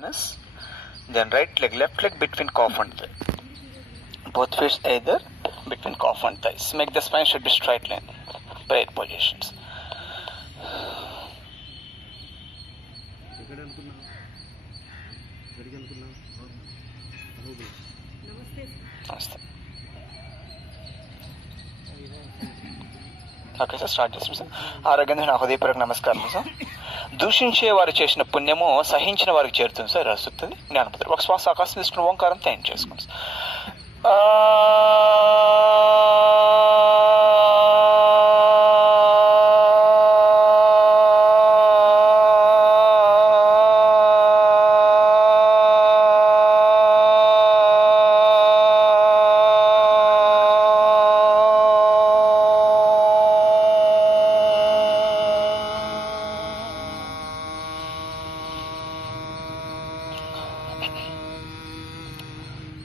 Then right leg, left leg between calf and thigh. Both feet either between calf and thighs. Make the spine should be straight line. Prayer positions. Namaste. Okay sir, start చేస్తాం sir. ఆరోగ్యంగా నా హృదయపూర్వక నమస్కారం sir. దూషించే వారు చేసిన పుణ్యము సహించిన వారికి చేరుతుంది సార్. రాస్తుంది జ్ఞానపత్రం. ఒక శ్వాస ఆకాశం తీసుకుని ఓంకారం తయారు చేసుకోండి సార్.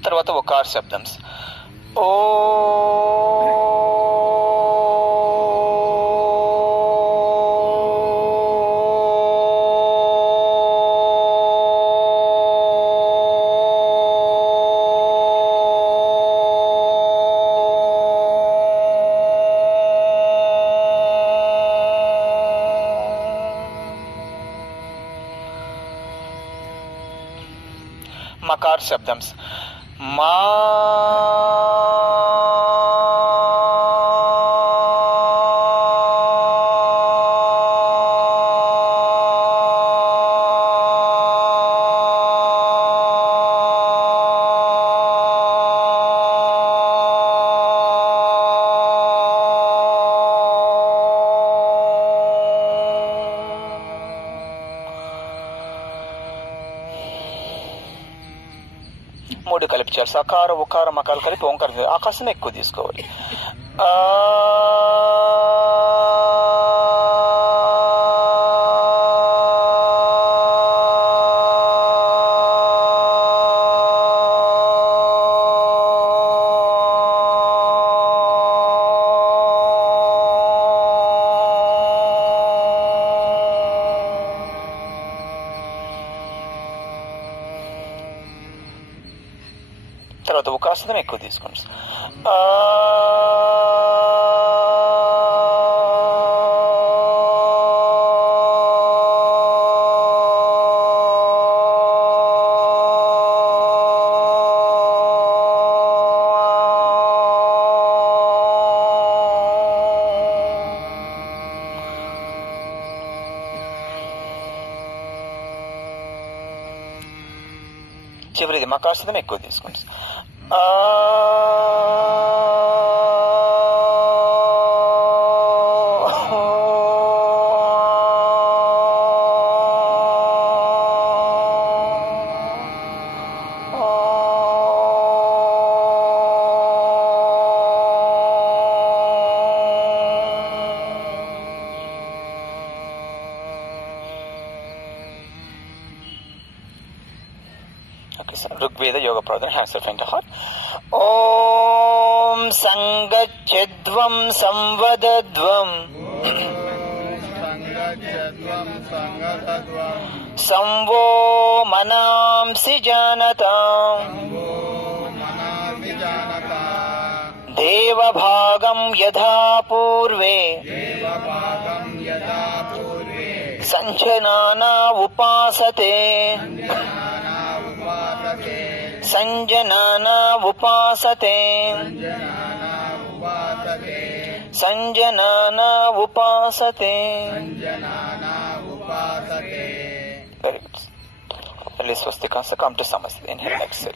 తర్వాత ఒకార్ శబ్దం. ఓ మకార్ శబ్దం. మా మూడు కలిపి చేయాలి. సకార ఉకార మకాలు కలిపి ఓంకారం. ఆకాశం ఎక్కువ తీసుకోవాలి. తర్వాత ఉకాసనం ఎక్కువ తీసుకోండి. చివరిది మకాసనం ఎక్కువ తీసుకోండి. ఋగ్వేద యోగ ప్రవచన. Hands of in the heart. Om సంగచ్చద్వం సంవదద్వం సంవో మనాంసి జానతాం దేవభాగం యథా పూర్వే సంజనానా ఉపాసతే సంజనానా ఉపాసతే సంజనానా ఉపాసతే. Very good. Release swastika. So come to samasthiti. Inhale and exhale.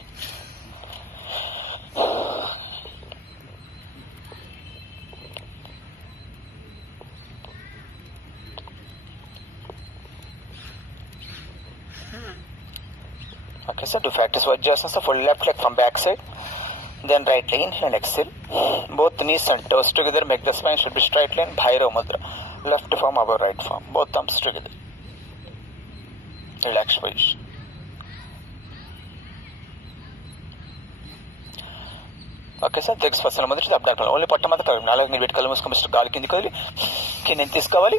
Okay, so do factors Vajrasana. So for left leg from back side, then right leg. Inhale and exhale. Both knees and toes together. Make the spine should be straight line. Bhairava mudra. Left palm above right palm. Both thumbs together. Relax position. Okay sir. దిగ్స్ first మొదటి అబ్డాక్టల్. Only పొట్ట మీద కళ్ళు. నాలుగు మీరు పెట్టి కళ్ళు మూసుకొని మిస్టర్ గాలి కిందికి వదిలి కింద తీసుకోవాలి.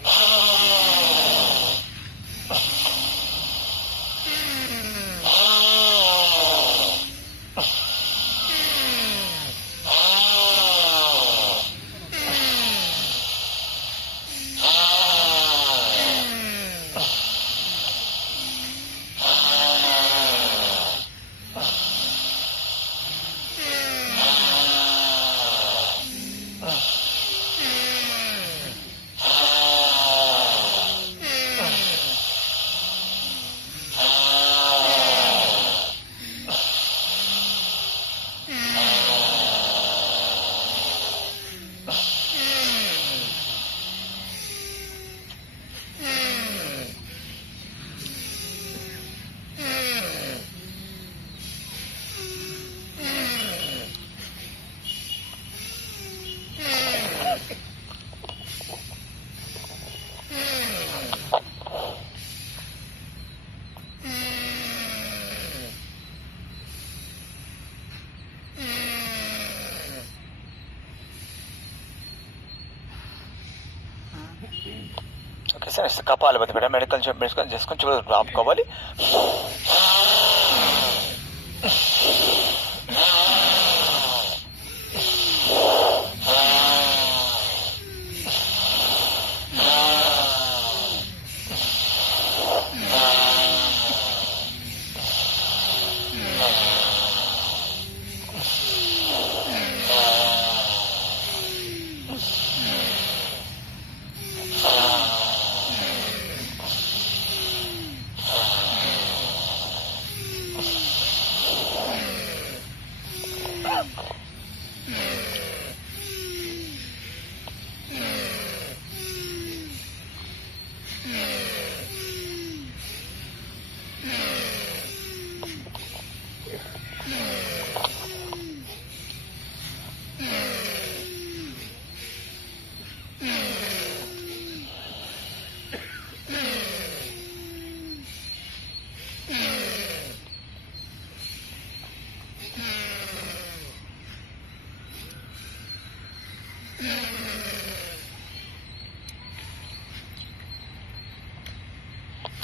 Okay sir, next kapalbhati madam, medical shop చేసుకొని చూడ ఆపుకోవాలి.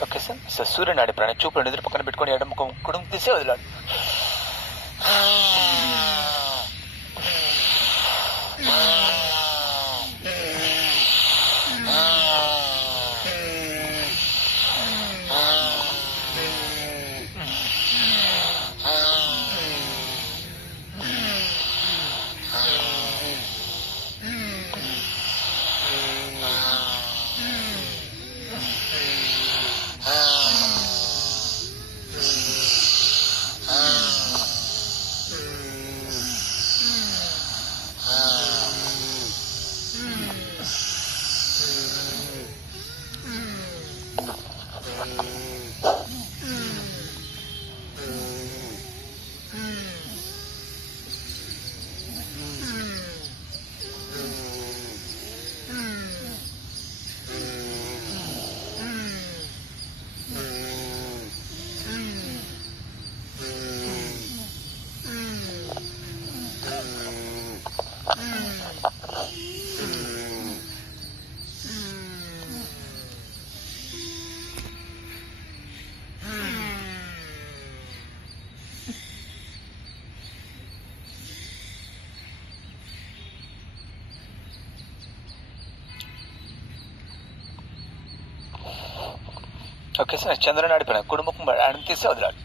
ఓకే సార్, సార్ సూర్యనాడి ప్రాణి చూపులను ఎదురు పక్కన పెట్టుకొని ఎడమ కుడుము తీసే వదిలాడు. ఓకే సార్, చంద్రుని ఆడిపోయిన కుటుంబం ఆయన తీసి వదిలాడు.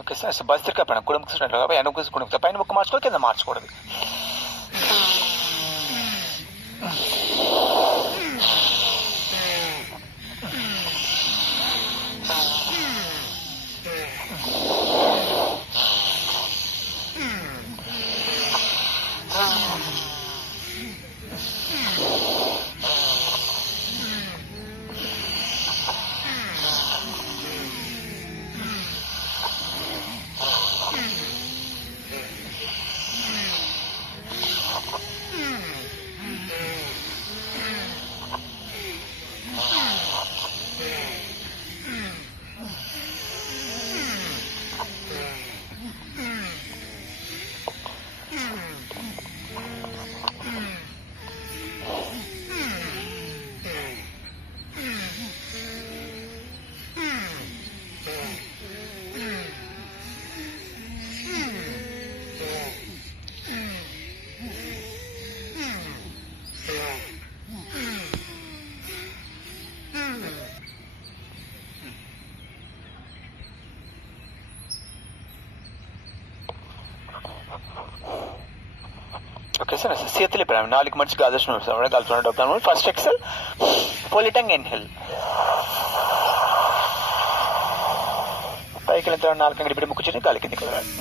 ఓకే సార్, బస్తిరికా పైన కుడుము తీసుకున్నట్లు కాబట్టి వెనక కుడుముతా పైన ముక్కు మార్చుకోవాలి, కింద మార్చకూడదు. సార్ చేతులు ఇప్పుడు 4 మంచి గాజులు కలుపుతున్నాడు. ఫస్ట్ ఎక్సెల్ పోలిటంగ్ ఇన్హెల్ పైకి వెళ్ళిన తర్వాత 4 గడిపిడి ముక్కు చిన్న గాలి కిందికి వెళ్ళాలి.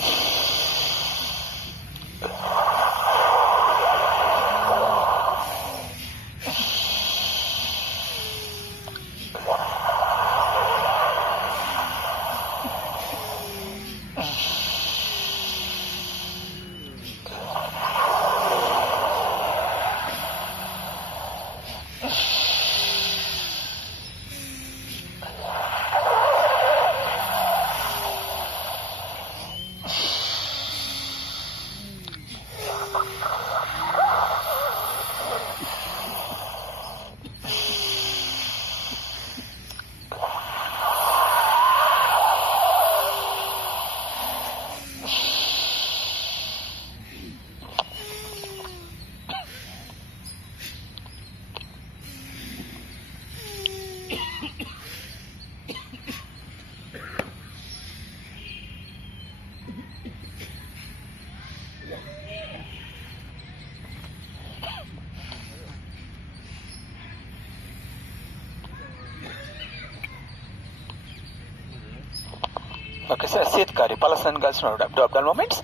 ఓకే సార్ శీతకారి పలసన్ కలిసిన abdominal movements.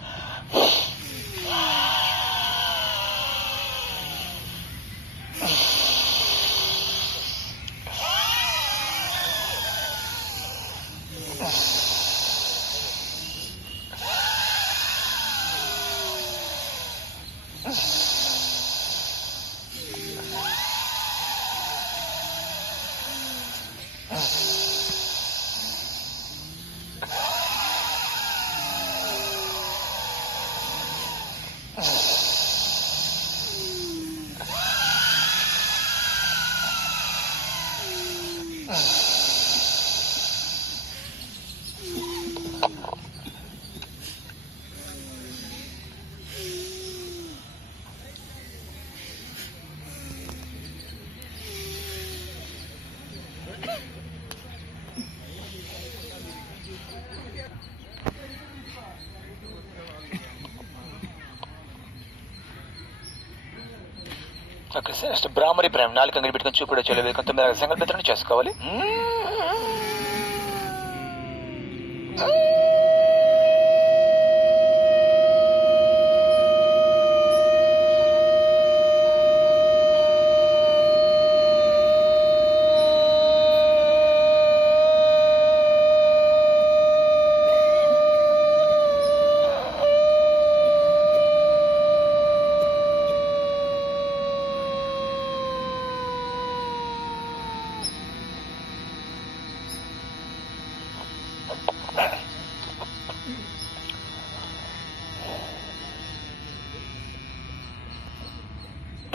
Okay sir next Bhramari ప్రేమ 4 అంగడి పెట్టుకొని చూపుడు చెలవి కొంత సంకల్పితను చేసుకోవాలి.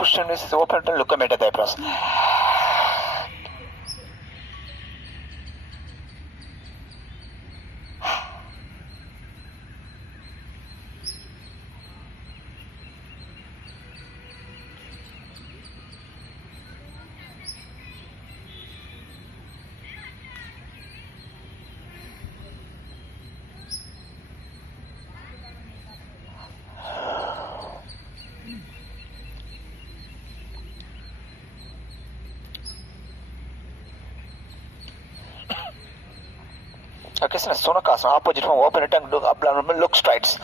Push and is open to look at the eyebrows. Okay, so Sonakasana, opposite from open tongue, look abdominal, look strides.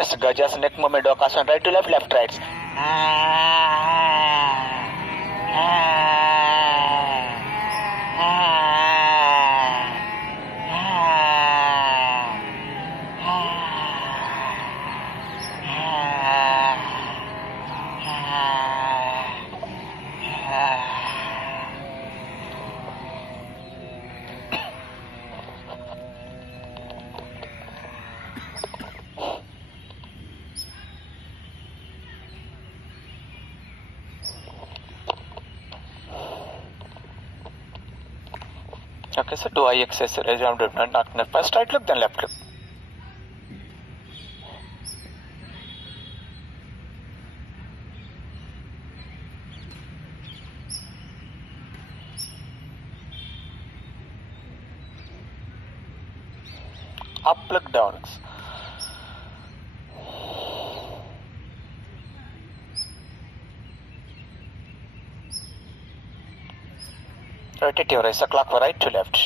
Next, Gajas, neck movement, Dokasana, right to left, right. Okay, so do eye exercise, raise arm, knock left. First right look, then left look. Up look, down looks. Rotate your eyes clockwise right to left.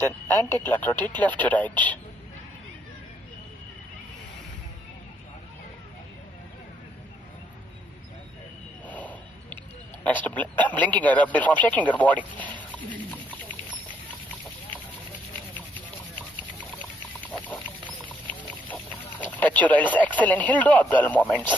Then anti-clock, rotate left to right. Next, blinking eye, rub from shaking your body. Touch your eyes, exhale, inhale, do abdominal movements.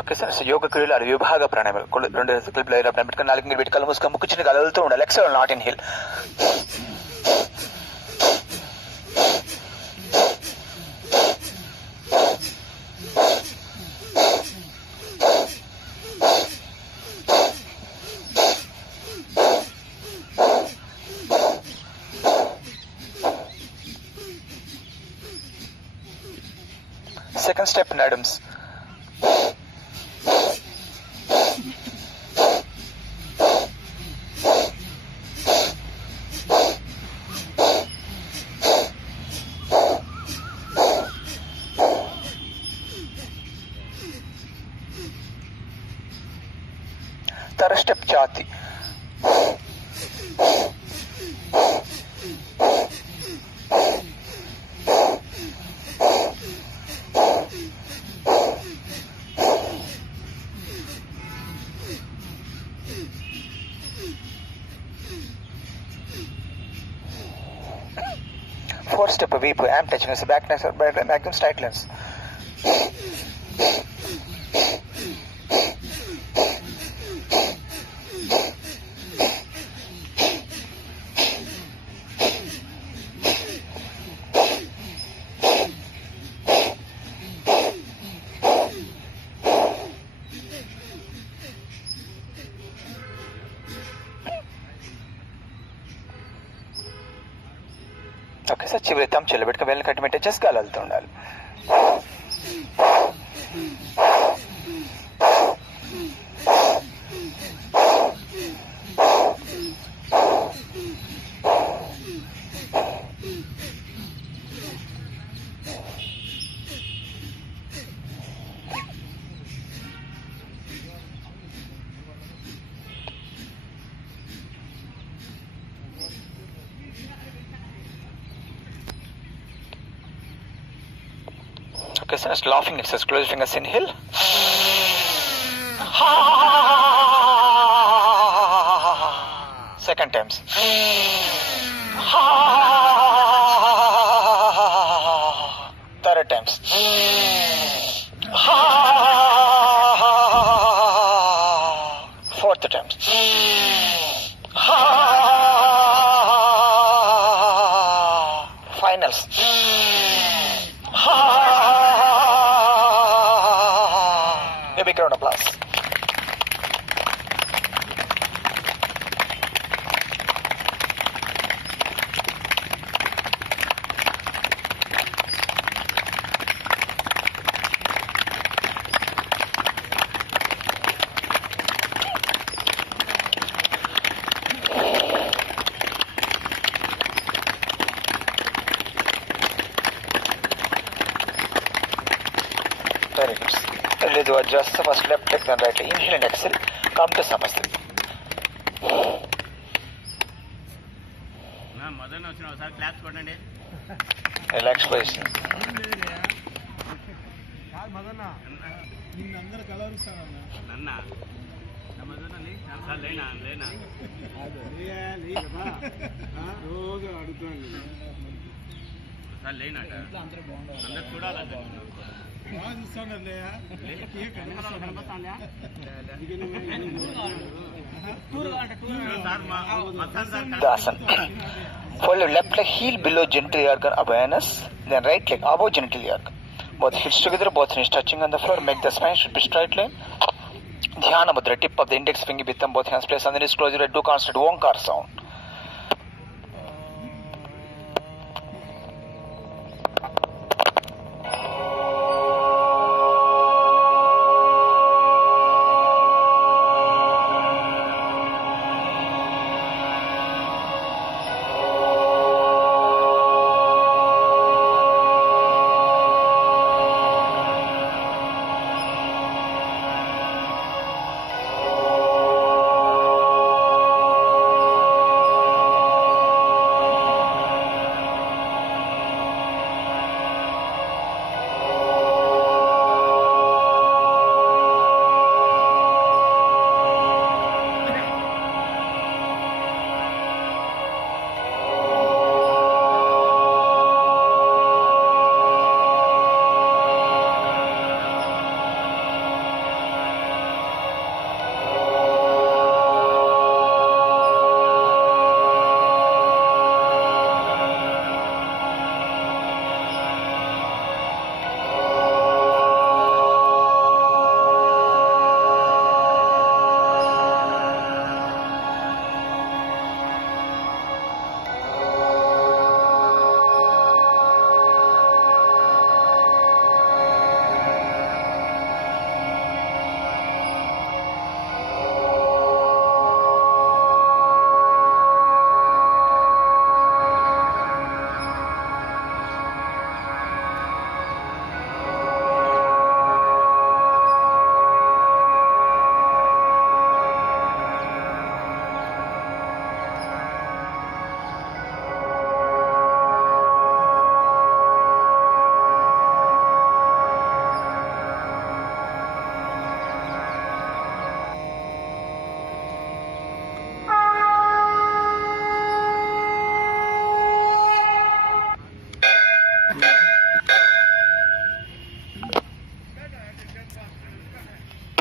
Okay sir, yoga క్రియలు అవి విభాగ ప్రాణాయామాలు 2 క్లిప్లు అయినప్పుడు పెట్టుకుని 4 పెట్టి కళ్ళు మూసుకొని ముక్కు చిన్న కలుగుతూ ఉండాలి. Exhale not inhale. Second step in Adams. Third step Chati. Fourth step of Vipu, I'm touching us back next magnum straight lens. Okay sir, చివరి తమ్ చెల్లబెట్టుకు వెళ్ళి కట్టిమెట్టే చేసి గాలుతూ ఉండాలి. Okay, so next laughing exercise. Close your fingers, inhale. Second times. Third times. Fourth times. Finals. A big round of applause. Very good. release Vajrasana, first left leg, then right leg. Inhale and exhale. Come to Samasthiti. Relax position. రోజు అడుగుతాను చూడాలంటే Dasana. Fold your left leg heel below genital organ awareness, then right leg above genital organ. Both heels together, both knees touching on the floor. Make the spine should be straight line. Dhyana mudra, tip of the index finger with them, both hands placed on the knees, close your head, do constant Omkar sound.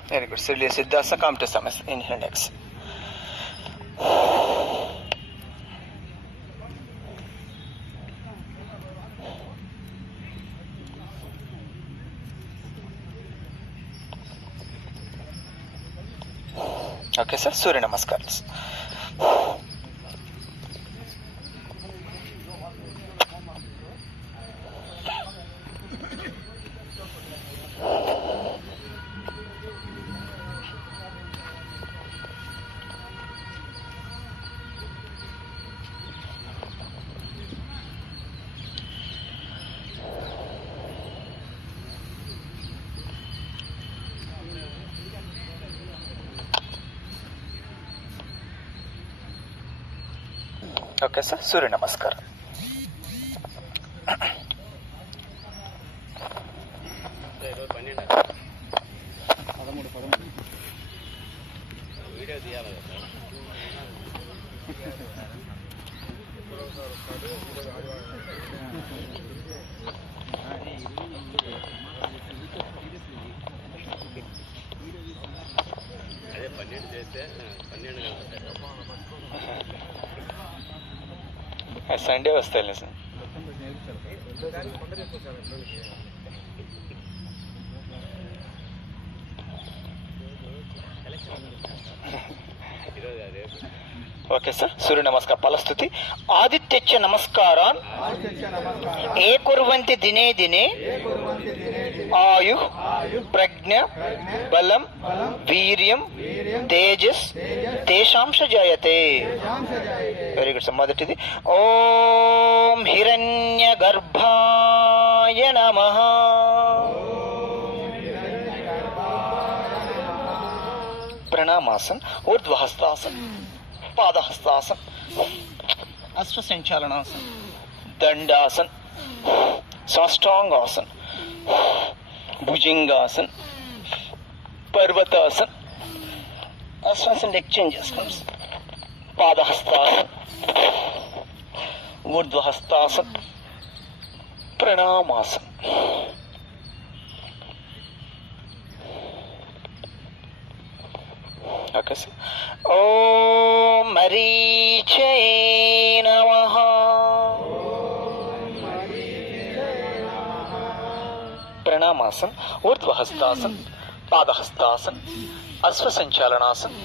Very good. Release Siddhasana, come to Samasthiti. Inhale and exhale. Okay, sir. Surya Namaskars. Okay, sir. Surya Namaskar. Sunday వస్తాయి సార్. Okay sir. Surya Namaskaram. ఫలస్థుతి. ఆదిత్యచ్చ నమస్కారాన్ ఏ కుర్వంతి దినే దినే ఆయు ప్రజ్ఞ బలం వీర్యం తేజస్ తేషాంశ జాయతే. Very good sir. మొదటిది ఓం హిరణ్య గర్భాయ నమః. Pranamasan, Urdhvahastasan, Padahastasan, Ashwasachalanasan, Dandasan, Sastrangasan, Bhujangasan, Parvatasan, Ashwasan leg changes comes. Padahastasan, Urdhvahastasan, Pranamasan. Okay, sir. Om Marichaye Namaha. Pranamasan, Urdhvahastasan, Padahastasan, Ashwasanchalanasana,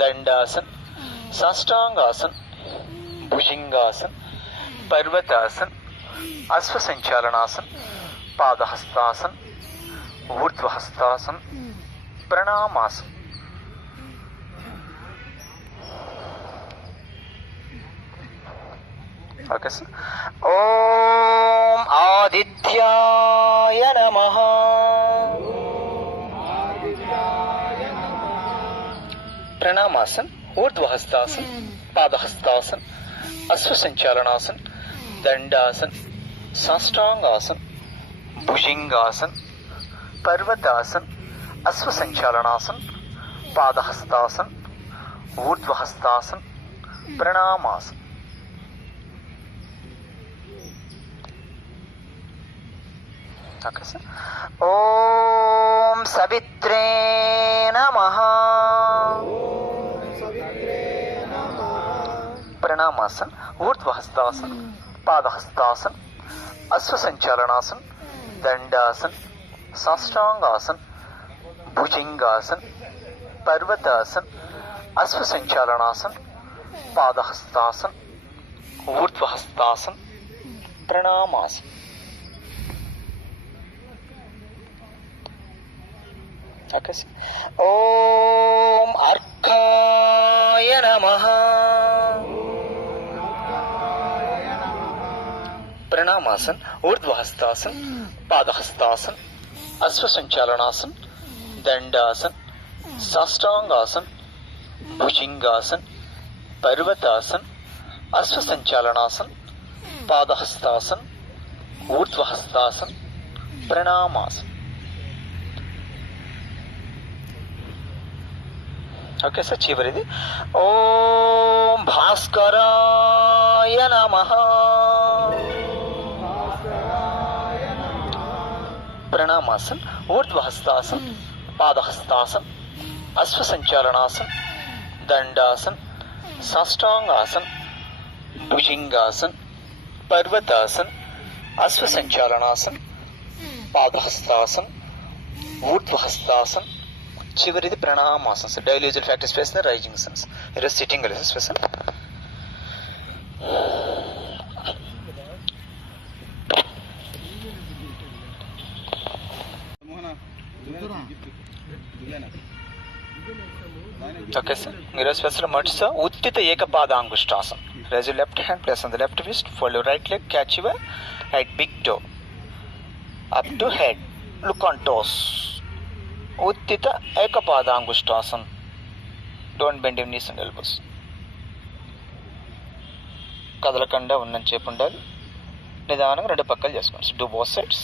Dandasan, Sastrangasan, Bhujangasan, Parvatasan, Ashwasanchalanasana, Padahastasan, Urdhvahastasan, Pranamasan. Okay, sir. Om Adityaya Namaha. Pranamasan, Urdhvahastasan, Padahastasan, Ashwasanchalanasana, Dandasan, Sastrangasan, Bhujangasan, Parvatasan, Ashwasanchalanasana, Padahastasan, Urdhvahastasan, Pranamasan. Okay, sir. Om Savitre Namaha. Pranamasan, Urdhvahastasan, Padahastasan, Ashwasanchalanasana, Dandasan, Sastrangasan, Bhujangasan, Parvatasan, Ashwasanchalanasana, Padahastasan, Urdhvahastasan, Pranamasan. Okay, sir. Om Arkaya Namaha. Pranamasan, Urdhvahastasan, Padahastasan, Ashwasanchalanasana, Dandasan, Sastrangasan, Bhujangasan, Parvatasan, Ashwasanchalanasana, Padahastasan, Urdhvahastasan, Pranamasan. Okay, sir. Chivaridi. Om Bhaskaraya Namaha. Pranamasan, Urdhvahastasan, Padahastasan, Ashwasanchalanasana, Dandasan, Sastrangasan, Bhujangasan, Parvatasan, Ashwasanchalanasana, Padahastasan, Urdhvahastasan. చివరిది ప్రణామాసన్స్ daily usual practice చేసిన rising suns ఈరోజు sitting కలిసి special okay sir ఈరోజు special మొదటి Utthita Ekapadangushtasan raise your left hand place on the left wrist fold your right leg catch your right big toe up to head look on toes Utthita Ekapadangushtasan. Don't bend your knees and elbows. కదలకుండా ఉన్నని చెప్పు ఉండాలి. నిదానంగా రెండు పక్కలు చేసుకోండి. Do both sides.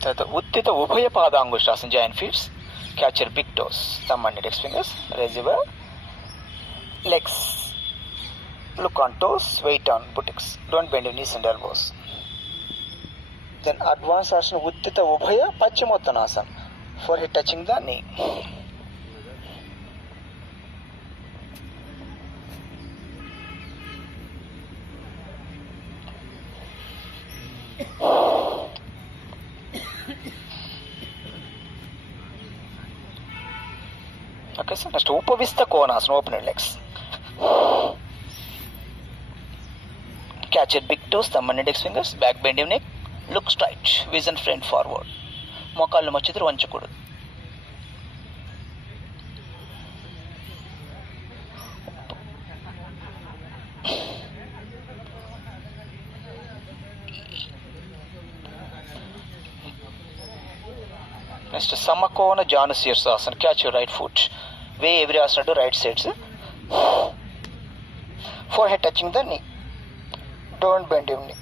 తర్వాత Utthita Ubhaya Padangushtasan joint feets. Catch your big toes, thumb and index fingers. Raise your legs. Look on toes, weight on buttocks. Don't bend your knees and elbows. Then advanced asana Uttita Ubhaya Paschimottanasana. Forehead touching the knee. Okay, so next Upavista Konasana, open your legs. Catch your big toes, thumb and index fingers, back bend your neck, look straight, vision front forward. మోకాళ్ళు మధ్యలో వంచకూడదు. Next Samakona Janu Shirshasana. Catch your right foot, వే ఎవరి ఆసన right sides, forehead touching the knee, don't bend your knee.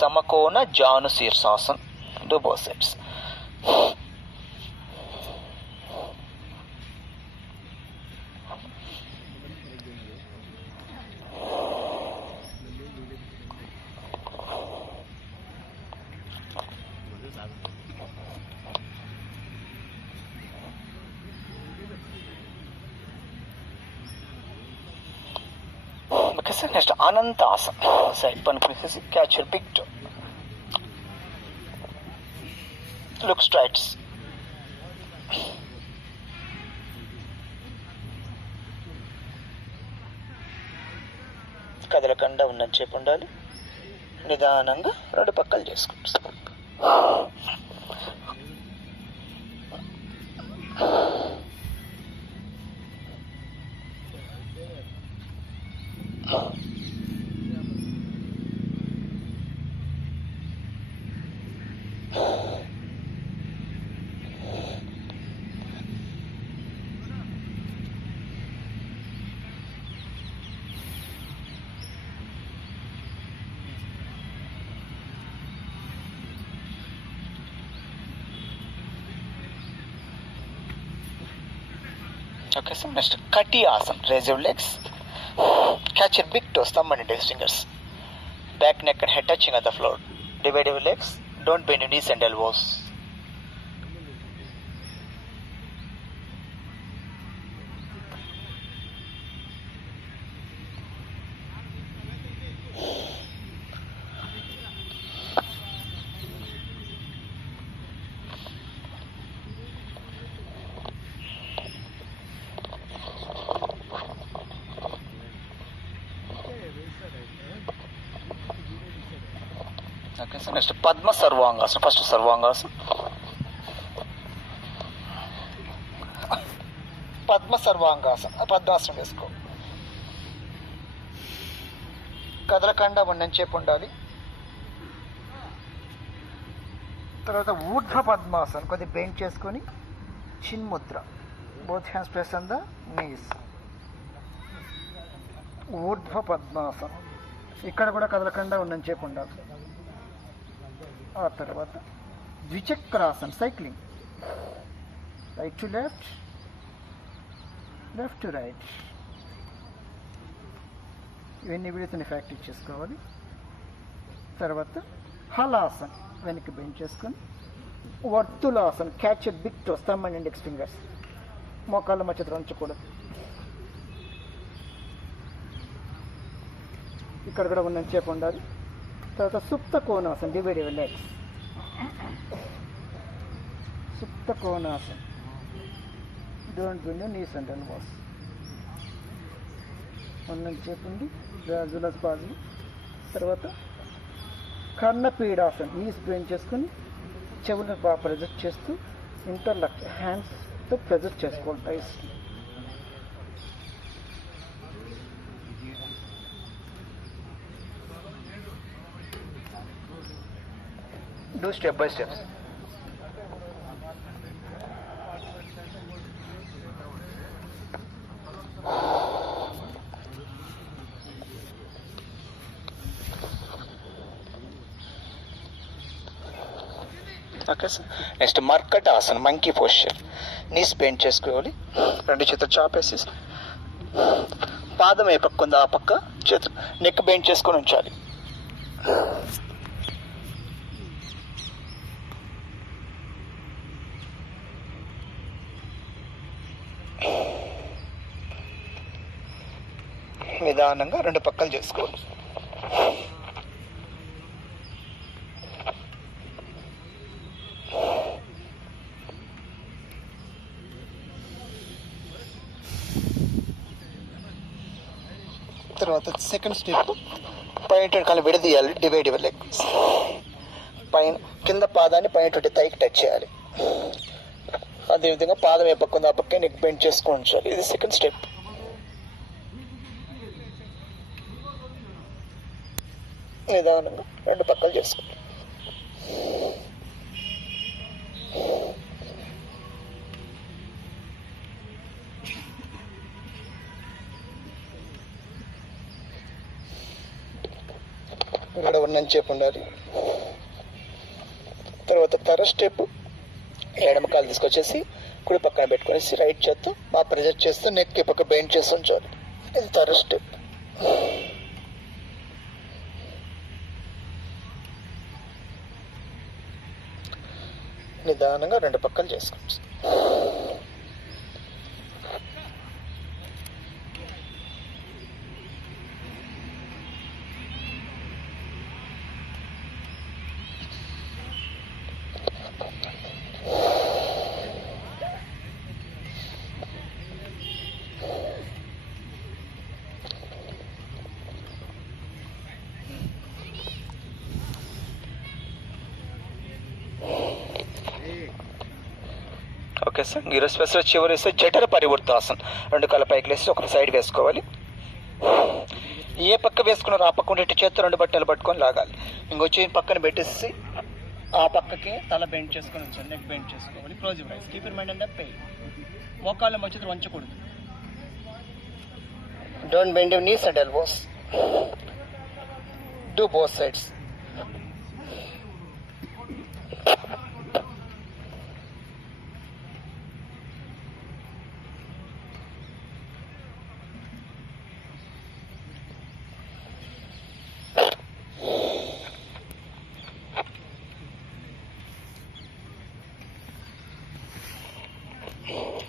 Samakona Janu Shirshasan, do both sides. Next Anantasan. Side పనుకునేసి catch your big toe, look straights. కదలకుండా ఉన్నంతసేపు ఉండాలి. నిదానంగా రెండు పక్కలు చేసుకుంటాం. Okay, so next Kati Asana. Raise your legs. Catch your big toes, thumb and index fingers. Back, neck and head touching on the floor. Divide your legs. Don't bend your knees and elbows. Okay, so next Padma Sarvangasana. First Sarvangasana. Padma Sarvangasana. Padmasana వేసుకో. కదలకుండా ఉన్నంతసేపు ఉండాలి. తర్వాత ఊర్ధ్వ పద్మాసన. కొద్దిగా bend చేసుకొని Chinmudra. Both hands press on the knees. Urdhva Padmasana. ఇక్కడ కూడా కదలకుండా ఉన్నంతసేపు ఉండాలి. ఆ తర్వాత Dwichakrasana, cycling. Right to left, left to right. ఇవన్నీ వీడియోతో ప్రాక్టీస్ చేసుకోవాలి. తర్వాత హలాసన, వెనక్కి బెండ్ చేసుకొని Vartulasana. Catch big toes, thumb and index fingers. మోకాళ్ళ మధ్య ఉంచకూడదు. ఇక్కడ కూడా ఉన్నంతసేపు ఉండాలి. తర్వాత Supta Konasana. Divide your legs. Supta Konasana. Don't bend your knees and elbows. ఉన్నంతసేపు ఉండి రాజులకు పాదులు. తర్వాత కర్ణపీడాసన. నీస్ బెండ్ చేసుకొని చెవులను బాగా ప్రెజర్ చేస్తూ ఇంటర్లాక్ హ్యాండ్స్తో ప్రెజర్ చేసుకోవాలి టైస్. Do step by steps. Okay, sir. Next Markatasana, monkey posture. Knees bend చేసుకోవాలి. రెండు చేతులు చాపేసి పాదం ఏ పక్క ఉందో ఆ పక్క చేతులు నెక్ బెండ్ చేసుకొని ఉంచాలి. నిదానంగా రెండు పక్కలు చేసుకోవాలి. తర్వాత సెకండ్ స్టెప్ పైన కాలు విడదీయాలి. Divide your legs. పైన కింద పాదాన్ని పైన థైకి టచ్ చేయాలి. అదేవిధంగా పాదం ఏ పక్క ఉందో ఆ పక్క నెక్ బెండ్ చేసుకొని ఉంచాలి. ఇది సెకండ్ స్టెప్. నిదానంగా రెండు పక్కలు చేసుకోండి. ఇక్కడ ఉన్నని చెప్పి ఉండాలి. తర్వాత థర్డ్ స్టెప్ ఎడమ కాలు తీసుకొచ్చేసి కుడి పక్కన పెట్టుకునేసి రైట్ చేత్తో బాగా ప్రెజర్ చేస్తూ నెక్ పక్క బెండ్ చేస్తూ ఉంచాలి. ఇది థర్డ్ స్టెప్. నిదానంగా రెండు పక్కలు చేసుకోవచ్చు. Okay sir. గిరోస్పెస్లో చివరి వేస్తే జఠర పరివర్తాసన్. రెండు కాళ్ళ పైకి వేసి ఒక సైడ్ వేసుకోవాలి. ఏ పక్క వేసుకున్నారో ఆ పక్క ఉండే చేత్తో రెండు బట్టలు పట్టుకొని లాగాలి. ఇంకొచ్చి పక్కన పెట్టేసి ఆ పక్కకి తల బెండ్ చేసుకొని ఉంచాలి. నెక్ బెండ్ చేసుకోవాలి. Close your eyes. Keep your mind and pay. మోకాళ్ళ మధ్యలో వంచకూడదు. Don't bend your knees and elbows. Do both sides.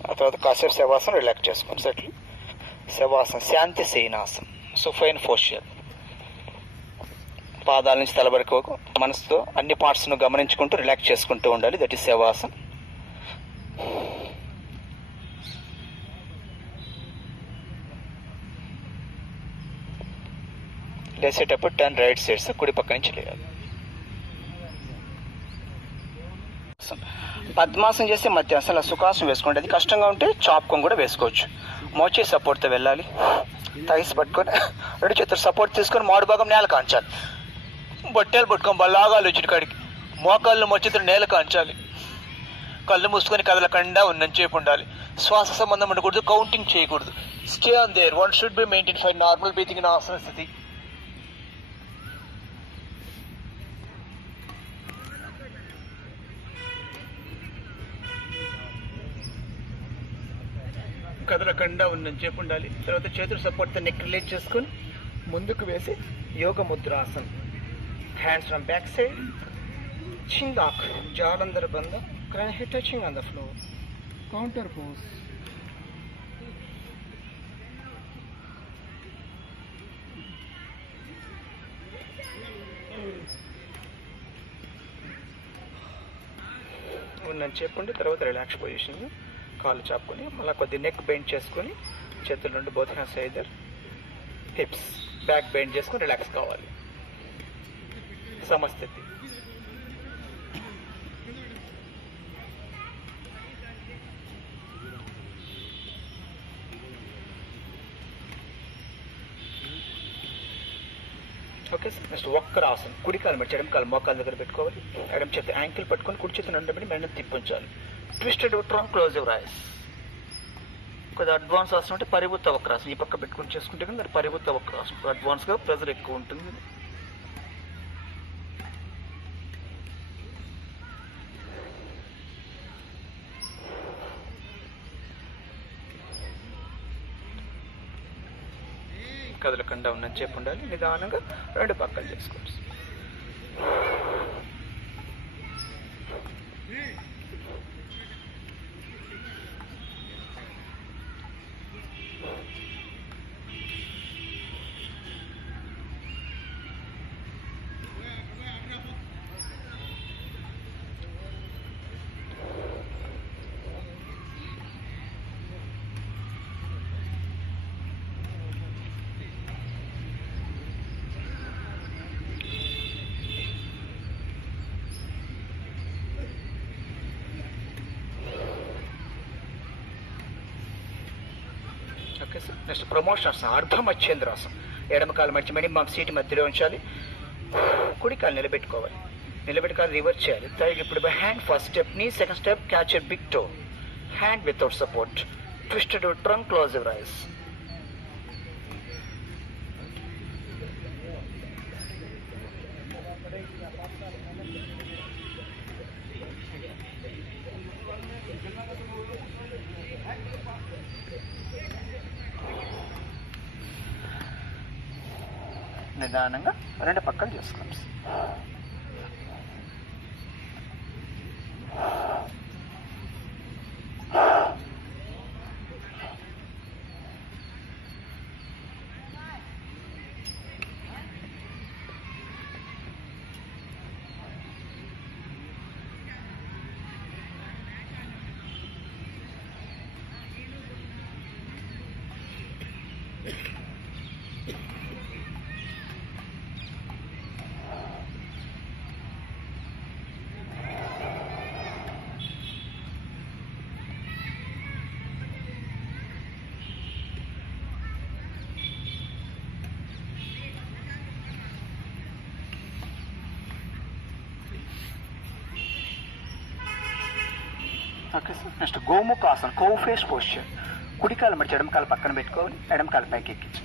ఆ తర్వాత కాసేపు శవాసనం రిలాక్స్ చేసుకోండి. సెటిల్ శవాసనం, శాంతి శయనాసనం, సుఫైన్ పోస్చర్. పాదాల నుంచి తల వరకు మనసుతో అన్ని పార్ట్స్ను గమనించుకుంటూ రిలాక్స్ చేసుకుంటూ ఉండాలి. That is Shavasanam. లేచేటప్పుడు టర్న్ రైట్ సైడ్స్, కుడి పక్క నుంచి లేయాలి. పద్మాసనం చేస్తే మధ్యాసనం సుఖాసనం వేసుకోండి. అది కష్టంగా ఉంటే చాప్కొని కూడా వేసుకోవచ్చు. మోచే సపోర్ట్తో వెళ్ళాలి. థైస్ పట్టుకొని రెండు చేతులు సపోర్ట్ తీసుకొని మాడు భాగం నేల కాంచాలి. బొట్టెలు పట్టుకొని బలాగాలు వచ్చిన కాడికి మోకాళ్ళు మోచేతులు నేల కాంచాలి. కళ్ళు మూసుకొని కదలకుండా ఉన్నని చేపు ఉండాలి. శ్వాస సంబంధం ఉండకూడదు. కౌంటింగ్ చేయకూడదు. Stay on there. One should be maintain for normal breathing in asana స్థితి. కదలకుండా ఉన్నని చెప్పు ఉండాలి. తర్వాత చేతులు సపోర్ట్తో నెక్ రిలీజ్ చేసుకొని ముందుకు వేసి yoga Mudrasan. Hands from back side, chin lock, jaw under bandha, crown head touching on the floor. Counter pose. ఉన్నని చెప్పండి. తర్వాత రిలాక్స్ పొజిషన్, కాళ్ళు చాపుకొని మళ్ళీ కొద్ది నెక్ బెండ్ చేసుకొని చేతులు నుండి both hands either hips back bend చేసుకొని రిలాక్స్ కావాలి. సమస్థితి. Okay sir. నెక్స్ట్ వక్రాసన్. కుడి కాలు మెట్టి ఎడమ కాలు మోకాల దగ్గర పెట్టుకోవాలి. ఎడమ చేతి యాంకిల్ పట్టుకొని కుడి చేతి నుండి మెడ తిప్పించాలి. Twisted trunk, close your eyes. కొద్దిగా అడ్వాన్స్ ఆసనం అంటే పరిభూత వక్రాసనం. ఈ పక్క పెట్టుకొని చేసుకుంటే కానీ అది పరిభూత వక్రాసనం. అడ్వాన్స్గా ప్రెజర్ ఎక్కువ ఉంటుంది. కదలకుండా ఉన్నని చెప్పి ఉండాలి. నిదానంగా రెండు పక్కలు చేసుకోవచ్చు. Okay sir. నెక్స్ట్ ప్రమోషనాసనం, అర్ధమచ్చేంద్రాసనం. ఎడమ కాలు మడిచి మినిమం సీట్ మధ్యలో ఉంచాలి. కుడి కాలు నిలబెట్టుకోవాలి. నిలబెట్టి కాలు రివర్స్ చేయాలి. థర్డ్ ఇప్పుడు hand first step, knee second step, catch your big toe, hand without support, twisted trunk, close your eyes. నిదానంగా రెండు పక్కలు చేసుకోండి. Okay sir. Next Gomukhasan, cow face posture. కుడికాలు మడిచి ఎడమకాలు పక్కన పెట్టుకోవాలి, ఎడమకాలు పైకి ఎక్కించి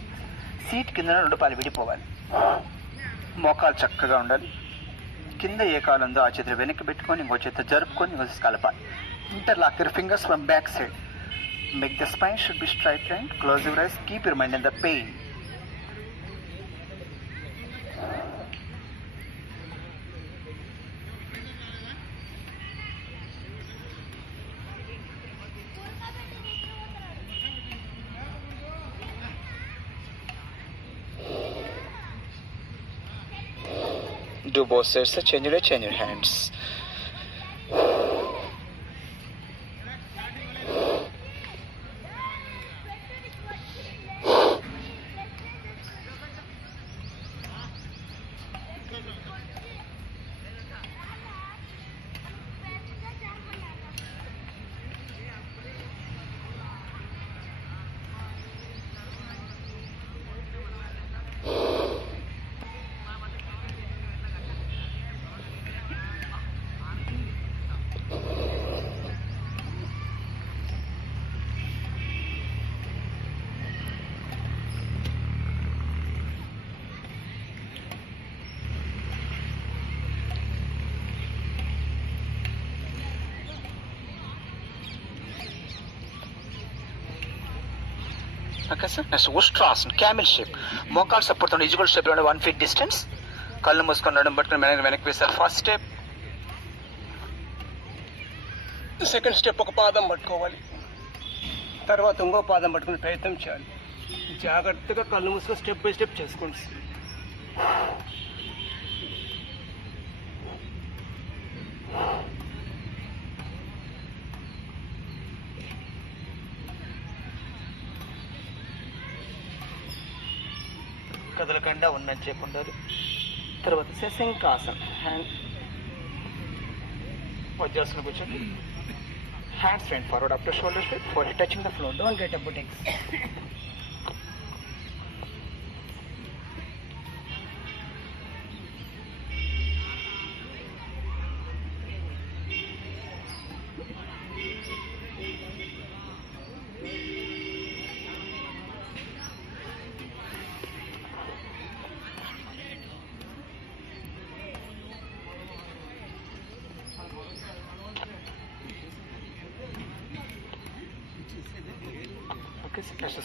సీట్ కింద రెండు పాలు విడిపోవాలి. మోకాలు చక్కగా ఉండాలి. కింద ఏ కాలు ఉందో ఆ చేతులు వెనక్కి పెట్టుకొని ఇంకో చేత జరుపుకొని ఇంకో కలపాలి. Interlock your fingers from back side. Make the spine should be straight line. Close your eyes. Keep your mind in the pain. Do both sides, change your hands. Okay sir. Next Ustrasana, camel shape. మోకాలు support తో equal shape లో 1 feet distance. కళ్ళు మూసుకొని నడుము పట్టుకొని వెనక్కి వేసారు. First step. Second step ఒక పాదం పట్టుకోవాలి, తర్వాత ఇంకో పాదం పట్టుకుని ప్రయత్నం చేయాలి. జాగ్రత్తగా కళ్ళు మూసుకొని స్టెప్ బై స్టెప్ చేసుకోండి. కదలకుండా ఉన్నది చేయకుండాలి. తర్వాత శశంకాసన్, హ్యాండ్ వజ్రాసన కూర్చోండి. Hands front forward up to shoulder straight, for touching the floor, don't get up buttocks.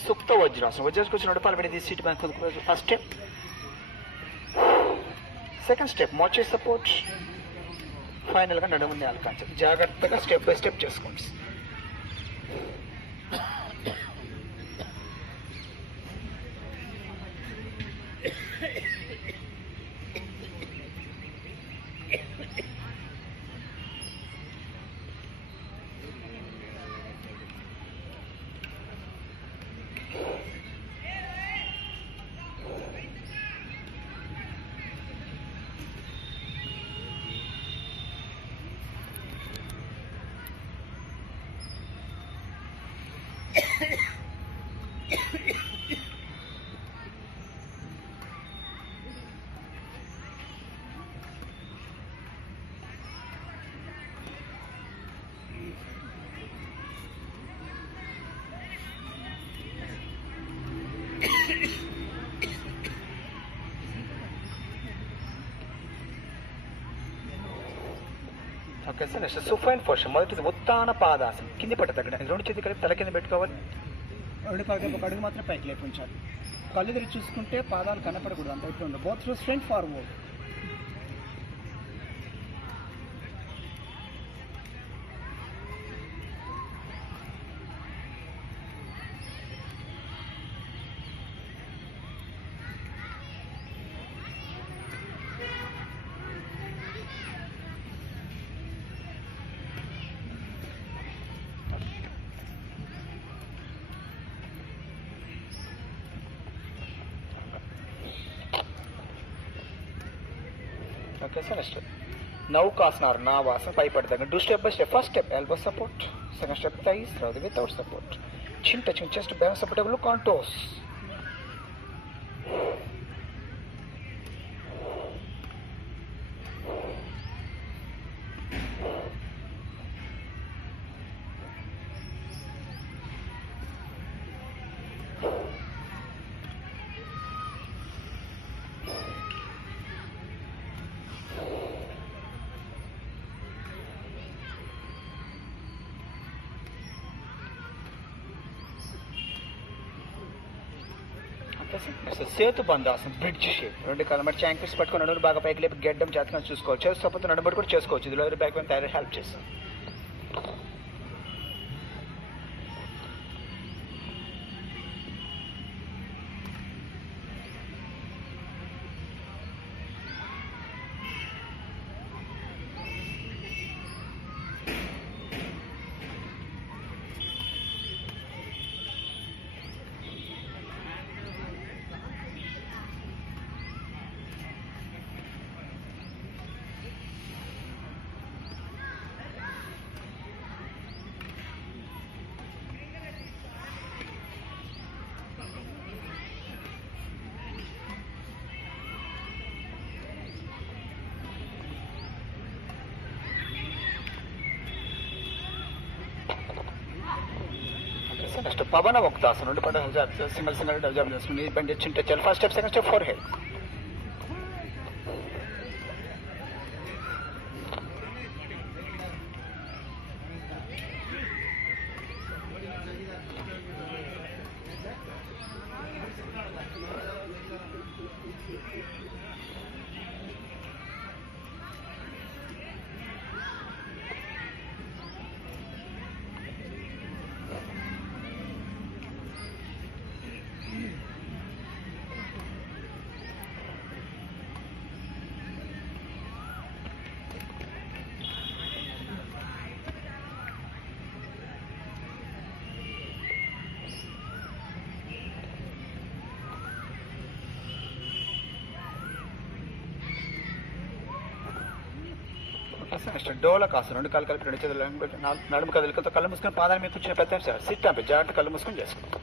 Supta Vajrasanam. Vajrasanam వచ్చిన నడుపాలు పెట్టి seat bank first step. Second step మోచే సపోర్ట్. ఫైనల్గా నడుముంది ఆల్కాంచ. జాగ్రత్తగా స్టెప్ బై స్టెప్ చేసుకోండి. Okay sir. Next supine position. మొదటిది ఉత్తాన పాదాసనం. కింది పట్ట తగ్గడానికి రెండు చేతి కలిపి తల కింద పెట్టుకోవాలి. రెండు కాదు ఒక అడుగు మాత్రం పైకి లేపు ఉంచాలి. కళ్ళు తెరిచి చూసుకుంటే పాదాలు కనపడకూడదు, అంత ఇట్లా ఉండదు. Both straight forward. Okay, sir, next step. Navukasana or Navasana, pie padanga. Do step by step. First step, elbow support. Second step, thighs, rather without support. Chin touching chest, balance support, look on toes. సేతు బంధాసనం, bridge shape. రెండు కాళ్ళ మట్టి ankles పట్టుకుని నడుము బాగా పైకి లేపి గడ్డం జాతకం చూసుకోవచ్చు. చేసి సపోతే నడుము కూడా చేసుకోవచ్చు. ఇది lower back pain thyroid help చేస్తుంది. నెక్స్ట్ పవన ముక్తాసనం. రెండు పడ సింగల్ సింగల్ డబ్జాబ్ చేసుకుని బండి చింటే చాలు. First step, second step, forehead. నెక్స్ట్ డోలకాసనం. రెండు కాళ్ళు కలిపి రెండు చేతులు నడుము కదలికలతో కళ్ళు మూసుకొని పాదాల మీద కూర్చుని పెద్ద సార్ సిట్ అంటే జాగ్రత్త కళ్ళు మూసుకొని చేసుకో.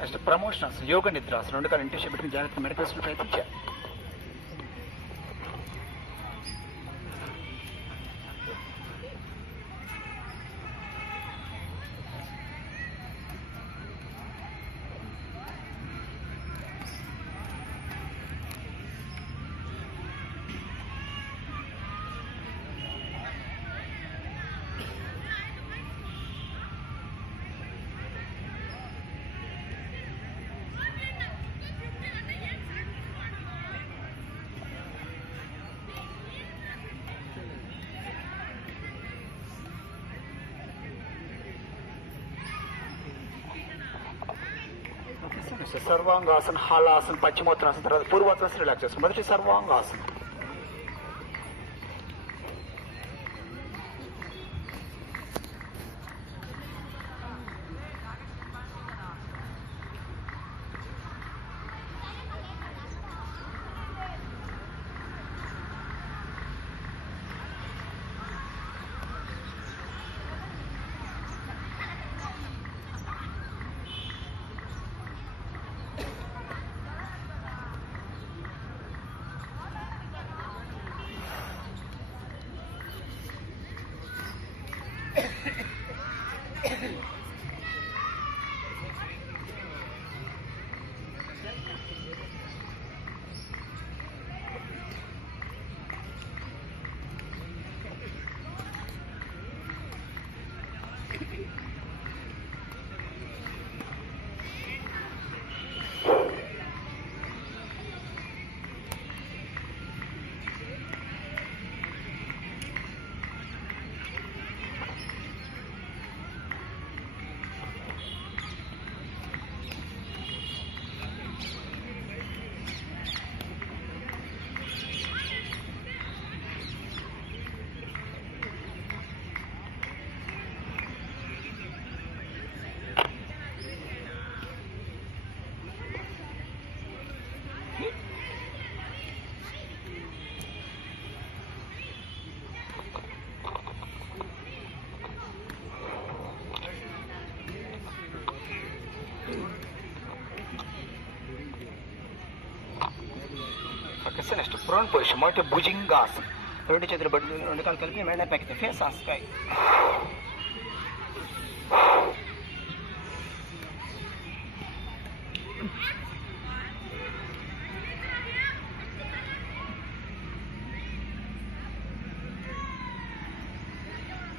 నెక్స్ట్ ప్రమోషనల్స్, యోగ నిద్రాసనం. రెండు కాళ్ళు ఇంటి పెట్టుకుని జాగ్రత్తగా మెడకేసుకుని ప్రయత్నించాలి. సర్వాంగాసన్, హాలాసన్, పశ్చిమోత్తరాసన్, తర్వాత పూర్వోత్తరాసన్ రిలాక్స్ చేస్తాం. మొదటి సర్వాంగాసన్. Okay sir, next prone position మొదటి భుజింగాసన్. రెండు చేతులు బట్టి రెండు కాలు కలిపి మెడ పైకి ఫేస్ ఆన్ స్కై.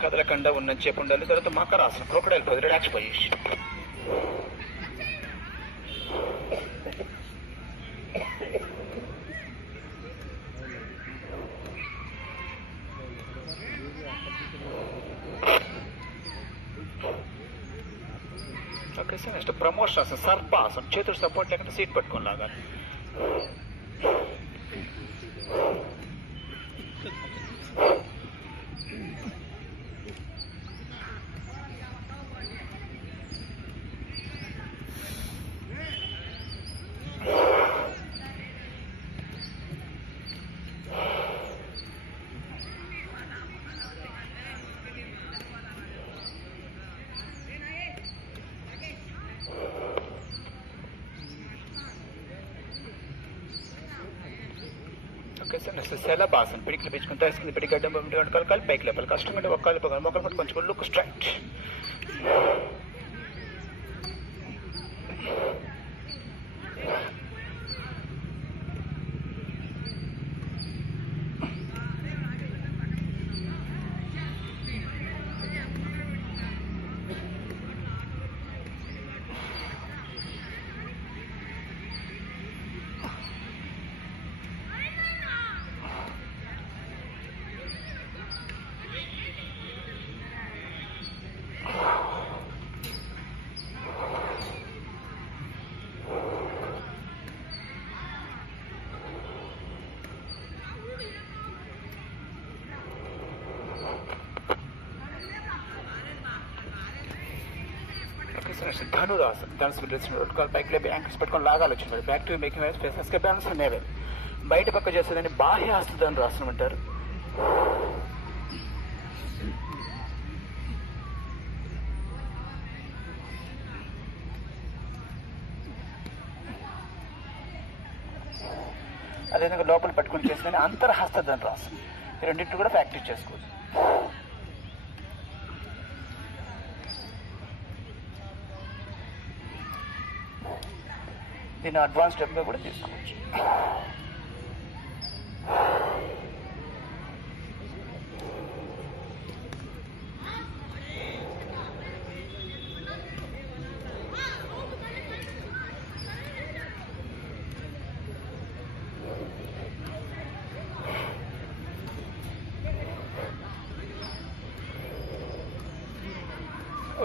కదలకుండా ఉన్న చేపు ఉండాలి. తర్వాత మకరాసనం crocodile pose, relax position. Okay sir, next ప్రమోషన్ సర్పాసనం. చేతులు సపోర్ట్ లేకుండా సీట్ పట్టుకొని లాగాలి. ఓకే సార్, నెక్స్ట్ శలభాసనం. పిడికిలు పెంచుకుని తరిసింది పిడి గడ్డం రెండు కాలు పైకి లేపాలి. కష్టం అంటే ఒక కాలు మొక్కలు పట్టు కొంచెం లుక్ స్ట్రైట్. ధనురాసన్. ధనుసు డ్రెస్ కాలు పైకి లేపి యాంకిల్స్ పెట్టుకొని లాగాలి. వచ్చింది back to making wise faces balance navel. బయట పక్క చేసేదాన్ని బాహ్య హస్త ధనురాసనం అంటారు. అదేవిధంగా లోపల పట్టుకుని చేసేదాన్ని అంతర్హస్త ధనురాసనం. ఈ రెండింటిని కూడా ప్రాక్టీస్ చేసుకోవచ్చు. దీన్ని అడ్వాన్స్ స్టెప్గా కూడా తీసుకోవచ్చు.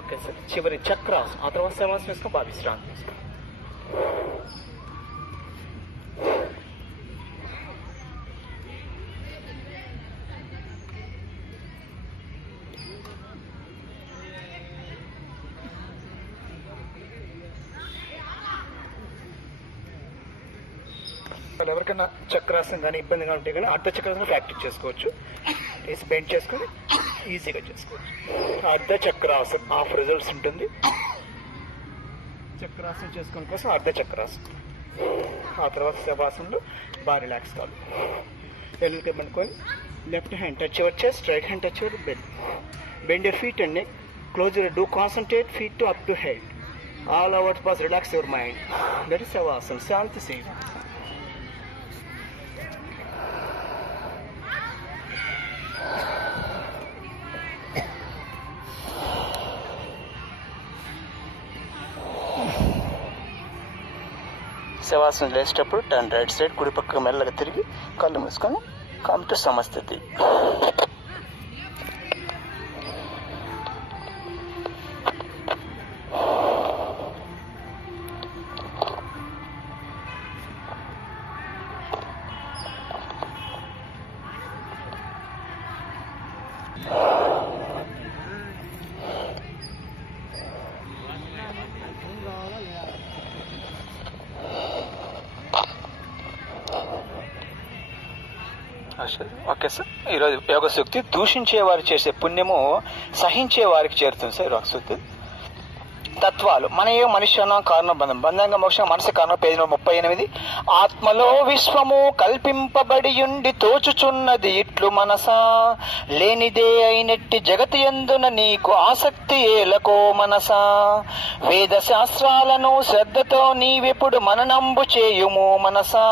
ఓకే సార్, చివరి చక్రాసనం. ఆ తర్వాత శవాసనం వేసుకొని బాగా విశ్రాంతి తీసుకోండి. ఎవరికైనా చక్రాసనం కానీ ఇబ్బందిగా ఉంటే కానీ అర్ధ చక్రాసనం ప్రాక్టీస్ చేసుకోవచ్చు. వేసి బెండ్ చేసుకొని ఈజీగా చేసుకోవచ్చు. అర్ధ చక్రాసనం హాఫ్ రిజల్ట్స్ ఉంటుంది. చక్రాసనం చేసుకోవడం కోసం అర్ధ చక్రాసనం. ఆ తర్వాత శవాసనంలో బాగా రిలాక్స్ కావాలి. ఎల్లుకి పట్టుకొని left hand touch your chest, right hand touch your bed. Bend your feet and neck, close your, do concentrate feet to up to head. All over pass, relax your mind. That is శవాసనం. శాంతి సేవ. శవాసనం లేచేటప్పుడు turn right side, కుడి పక్క మెల్లగా తిరిగి కళ్ళు మూసుకొని కమ్ టు సమస్థితి. ఓకే సార్, ఈరోజు యోగ సూక్తి. దూషించే వారు చేసే పుణ్యము సహించే వారికి చేరుతుంది సార్ యోగ సూక్తి. తత్వాలు మన ఏ మనిషి అన్న కారణం బంధం బంధంగా మోక్షం మనసు కారణం పేజీ 38. ఆత్మలో విశ్వము కల్పింపబడియుండి తోచుచున్నది ఇట్లు మనసా, లేనిదే అయినట్టి జగతి యందున నీకు ఆసక్తి ఏలకో మనసా. వేద శాస్త్రాలను శ్రద్ధతో నీవెప్పుడు మననంబు చేయుము మనసా,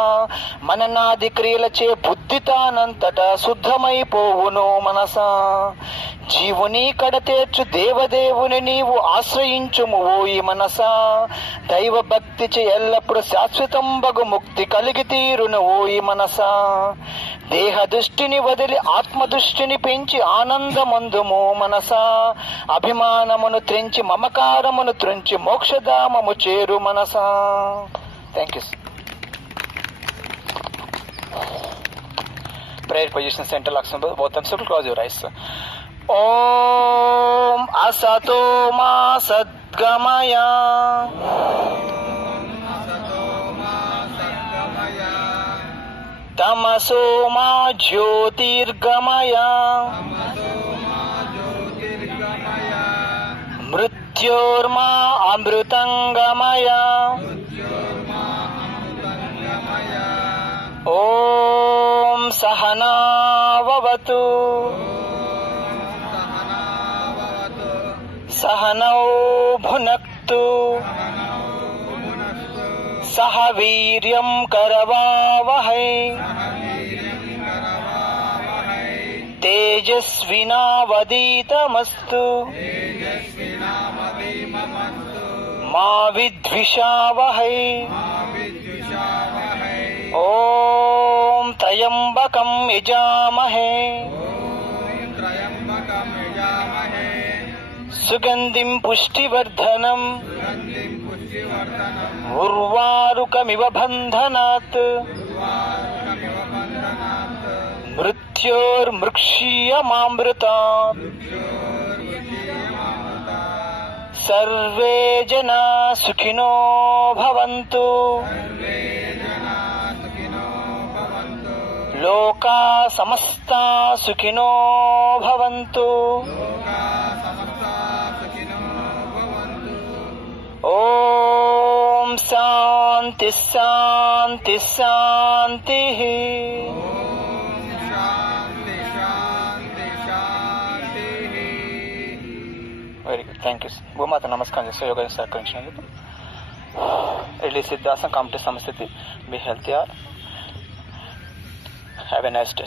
మననాది క్రియలచే బుద్ధి తానంతటా శుద్ధమైపోవును మనసా. జీవుని కడతేర్చు దేవదేవుని నీవు ఆశ్రయించుము ఓయి మనసా, దైవ భక్తిచి ఎల్లప్పుడు శాశ్వతం బగు ముక్తి కలిగి తీరును ఓయి మనసా. దేహ దృష్టిని వదిలి ఆత్మ దృష్టిని పెంచి ఆనందమందుము మనసా, అభిమానమును త్రెంచి మమకారమును త్రుంచి మోక్షధామము చేరు మనసా. Thank you. Prayer position center లక్ష్యం బోత్ క్లోజ్ యువర్ ఐస్. ఓం అసతో మా సద్గమయ తమసో మా జ్యోతిర్గమయ మృత్యోర్మా అమృతంగమయ. ఓం సహనావతు సహనౌ భునక్తు సహ వీర్యం కరవావహై తేజస్వినావదీతమస్తు మా విద్విషావహై. ఓం త్రయంబకం యజామహే సుగంధిం పుష్టివర్ధనం ఉర్వారుకమివ బంధనాత్ మృత్యోర్మృక్షీయమామృతాత్. సర్వే జనా సుఖినో భవంతు, లోకా సమస్తా సుఖినో భవంతు. ఓం శాంతి శాంతి శాంతి. Very good, thank you. భూమాత నమస్కారం చేస్తూ యోగా సహకరించినందుకు. రిలీజ్ సిద్ధాసం కాంపిటీ సమస్థితి. Be healthy or have a nice day.